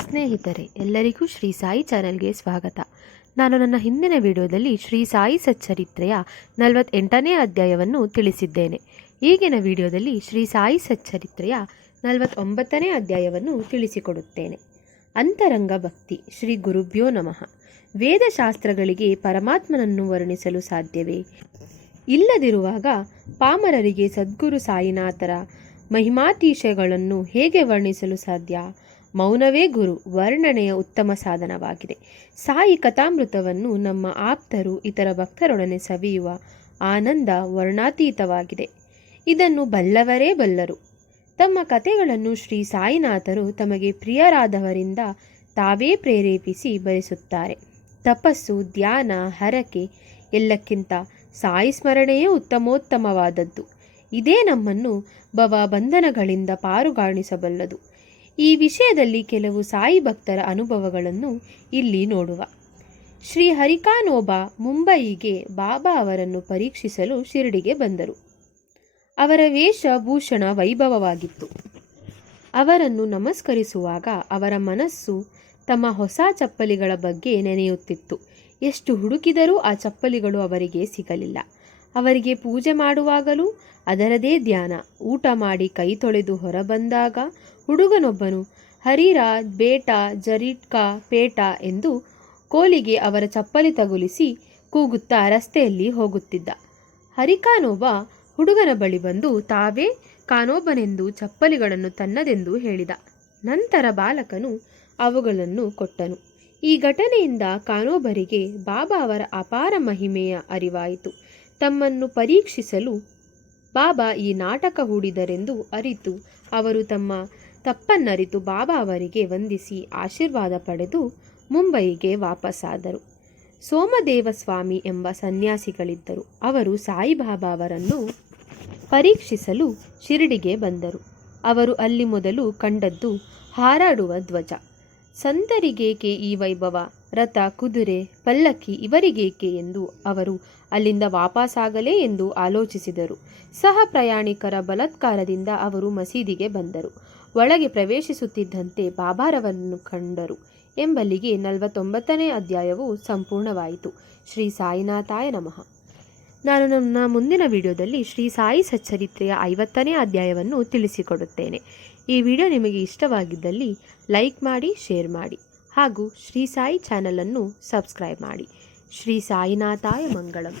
ಸ್ನೇಹಿತರೆ, ಎಲ್ಲರಿಗೂ ಶ್ರೀ ಸಾಯಿ ಚಾನೆಲ್ಗೆ ಸ್ವಾಗತ. ನಾನು ನನ್ನ ಹಿಂದಿನ ವಿಡಿಯೋದಲ್ಲಿ ಶ್ರೀ ಸಾಯಿ ಸಚ್ಚರಿತ್ರೆಯ 48ನೇ ಅಧ್ಯಾಯವನ್ನು ತಿಳಿಸಿದ್ದೇನೆ. ಈಗಿನ ವಿಡಿಯೋದಲ್ಲಿ ಶ್ರೀ ಸಾಯಿ ಸಚ್ಚರಿತ್ರೆಯ 49ನೇ ಅಧ್ಯಾಯವನ್ನು ತಿಳಿಸಿಕೊಡುತ್ತೇನೆ. ಅಂತರಂಗ ಭಕ್ತಿ. ಶ್ರೀ ಗುರುಭ್ಯೋ ನಮಃ. ವೇದಶಾಸ್ತ್ರಗಳಿಗೆ ಪರಮಾತ್ಮನನ್ನು ವರ್ಣಿಸಲು ಸಾಧ್ಯವೇ? ಇಲ್ಲದಿರುವಾಗ ಪಾಮರರಿಗೆ ಸದ್ಗುರು ಸಾಯಿನಾಥರ ಮಹಿಮಾತಿಶಯಗಳನ್ನು ಹೇಗೆ ವರ್ಣಿಸಲು ಸಾಧ್ಯ? ಮೌನವೇ ಗುರು ವರ್ಣನೆಯ ಉತ್ತಮ ಸಾಧನವಾಗಿದೆ. ಸಾಯಿ ಕಥಾಮೃತವನ್ನು ನಮ್ಮ ಆಪ್ತರು ಇತರ ಭಕ್ತರೊಡನೆ ಸವಿಯುವ ಆನಂದ ವರ್ಣಾತೀತವಾಗಿದೆ. ಇದನ್ನು ಬಲ್ಲವರೇ ಬಲ್ಲರು. ತಮ್ಮ ಕಥೆಗಳನ್ನು ಶ್ರೀ ಸಾಯಿನಾಥರು ತಮಗೆ ಪ್ರಿಯರಾದವರಿಂದ ತಾವೇ ಪ್ರೇರೇಪಿಸಿ ಬರೆಸುತ್ತಾರೆ. ತಪಸ್ಸು, ಧ್ಯಾನ, ಹರಕೆ ಎಲ್ಲಕ್ಕಿಂತ ಸಾಯಿ ಸ್ಮರಣೆಯೇ ಉತ್ತಮೋತ್ತಮವಾದದ್ದು. ಇದೇ ನಮ್ಮನ್ನು ಭವಬಂಧನಗಳಿಂದ ಪಾರುಗಾಣಿಸಬಲ್ಲದು. ಈ ವಿಷಯದಲ್ಲಿ ಕೆಲವು ಸಾಯಿ ಭಕ್ತರ ಅನುಭವಗಳನ್ನು ಇಲ್ಲಿ ನೋಡುವ. ಶ್ರೀ ಹರಿಕಾನೋಬಾ ಮುಂಬಯಿಗೆ ಬಾಬಾ ಅವರನ್ನು ಪರೀಕ್ಷಿಸಲು ಶಿರಡಿಗೆ ಬಂದರು. ಅವರ ವೇಷಭೂಷಣ ವೈಭವವಾಗಿತ್ತು. ಅವರನ್ನು ನಮಸ್ಕರಿಸುವಾಗ ಅವರ ಮನಸ್ಸು ತಮ್ಮ ಹೊಸ ಚಪ್ಪಲಿಗಳ ಬಗ್ಗೆ ನೆನೆಯುತ್ತಿತ್ತು. ಎಷ್ಟು ಹುಡುಕಿದರೂ ಆ ಚಪ್ಪಲಿಗಳು ಅವರಿಗೆ ಸಿಗಲಿಲ್ಲ. ಅವರಿಗೆ ಪೂಜೆ ಮಾಡುವಾಗಲೂ ಅದರದೇ ಧ್ಯಾನ. ಊಟ ಮಾಡಿ ಕೈ ತೊಳೆದು ಹೊರಬಂದಾಗ ಹುಡುಗನೊಬ್ಬನು ಹರಿರಾ ಬೇಟಾ ಜರಿಟ್ಕಾ ಪೇಟಾ ಎಂದು ಕೋಲಿಗೆ ಅವರ ಚಪ್ಪಲಿ ತಗುಲಿಸಿ ಕೂಗುತ್ತಾ ರಸ್ತೆಯಲ್ಲಿ ಹೋಗುತ್ತಿದ್ದ. ಹರಿಕಾನೋಬ ಹುಡುಗನ ಬಳಿ ಬಂದು ತಾವೇ ಕಾನೋಬನೆಂದು ಚಪ್ಪಲಿಗಳನ್ನು ತನ್ನದೆಂದು ಹೇಳಿದ. ನಂತರ ಬಾಲಕನು ಅವುಗಳನ್ನು ಕೊಟ್ಟನು. ಈ ಘಟನೆಯಿಂದ ಕಾನೋಬರಿಗೆ ಬಾಬಾ ಅವರ ಅಪಾರ ಮಹಿಮೆಯ ಅರಿವಾಯಿತು. ತಮ್ಮನ್ನು ಪರೀಕ್ಷಿಸಲು ಬಾಬಾ ಈ ನಾಟಕ ಹೂಡಿದರೆಂದು ಅರಿತು ಅವರು ತಮ್ಮ ತಪ್ಪನ್ನರಿತು ಬಾಬಾ ಅವರಿಗೆ ವಂದಿಸಿ ಆಶೀರ್ವಾದ ಪಡೆದು ಮುಂಬಯಿಗೆ ವಾಪಸ್ಸಾದರು. ಸೋಮದೇವ ಸ್ವಾಮಿ ಎಂಬ ಸನ್ಯಾಸಿಗಳಿದ್ದರು. ಅವರು ಸಾಯಿಬಾಬಾ ಅವರನ್ನು ಪರೀಕ್ಷಿಸಲು ಶಿರಡಿಗೆ ಬಂದರು. ಅವರು ಅಲ್ಲಿ ಮೊದಲು ಕಂಡದ್ದು ಹಾರಾಡುವ ಧ್ವಜ. ಸಂತರಿಗೇಕೆ ಈ ವೈಭವ? ರಥ, ಕುದುರೆ, ಪಲ್ಲಕ್ಕಿ ಇವರಿಗೇಕೆ ಎಂದು ಅವರು ಅಲ್ಲಿಂದ ವಾಪಸ್ಸಾಗಲೇ ಎಂದು ಆಲೋಚಿಸಿದರು. ಸಹ ಪ್ರಯಾಣಿಕರ ಬಲಾತ್ಕಾರದಿಂದ ಅವರು ಮಸೀದಿಗೆ ಬಂದರು. ಒಳಗೆ ಪ್ರವೇಶಿಸುತ್ತಿದ್ದಂತೆ ಬಾಬಾರವನ್ನು ಕಂಡರು. ಎಂಬಲ್ಲಿಗೆ 49ನೇ ಅಧ್ಯಾಯವು ಸಂಪೂರ್ಣವಾಯಿತು. ಶ್ರೀ ಸಾಯಿನಾಥಾಯ ನಮಃ. ನಾನು ನನ್ನ ಮುಂದಿನ ವಿಡಿಯೋದಲ್ಲಿ ಶ್ರೀ ಸಾಯಿ ಸಚ್ಚರಿತ್ರೆಯ 50ನೇ ಅಧ್ಯಾಯವನ್ನು ತಿಳಿಸಿಕೊಡುತ್ತೇನೆ. ಈ ವಿಡಿಯೋ ನಿಮಗೆ ಇಷ್ಟವಾಗಿದ್ದಲ್ಲಿ ಲೈಕ್ ಮಾಡಿ, ಶೇರ್ ಮಾಡಿ ಹಾಗೂ ಶ್ರೀ ಸಾಯಿ ಚಾನಲನ್ನು ಸಬ್ಸ್ಕ್ರೈಬ್ ಮಾಡಿ. ಶ್ರೀ ಸಾಯಿನಾಥಾಯ ಮಂಗಳಂ.